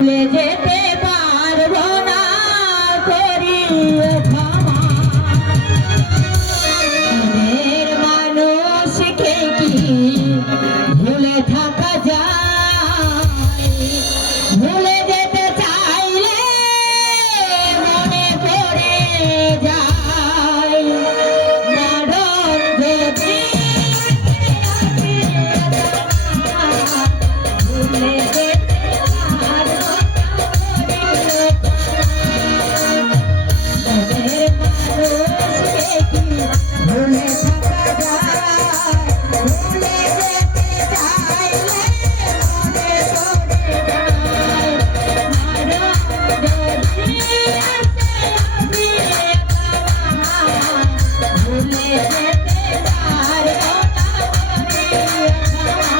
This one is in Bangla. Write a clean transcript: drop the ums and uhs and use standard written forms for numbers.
ভুলে যেতে পারবো না করি ক্ষমা মনের মানুষকে কি ভুলে থাকা যায় ভুলে যেতে চাইলে মনে পড়ে যায় মরণ যদি ভুলে যেতে ভুলে থাকা যায় ভুলে যেতে চাইলে মনে পড়ে যায় মরণ যদি আসে আমি ভুলে যেতে পারবো না করি ক্ষমা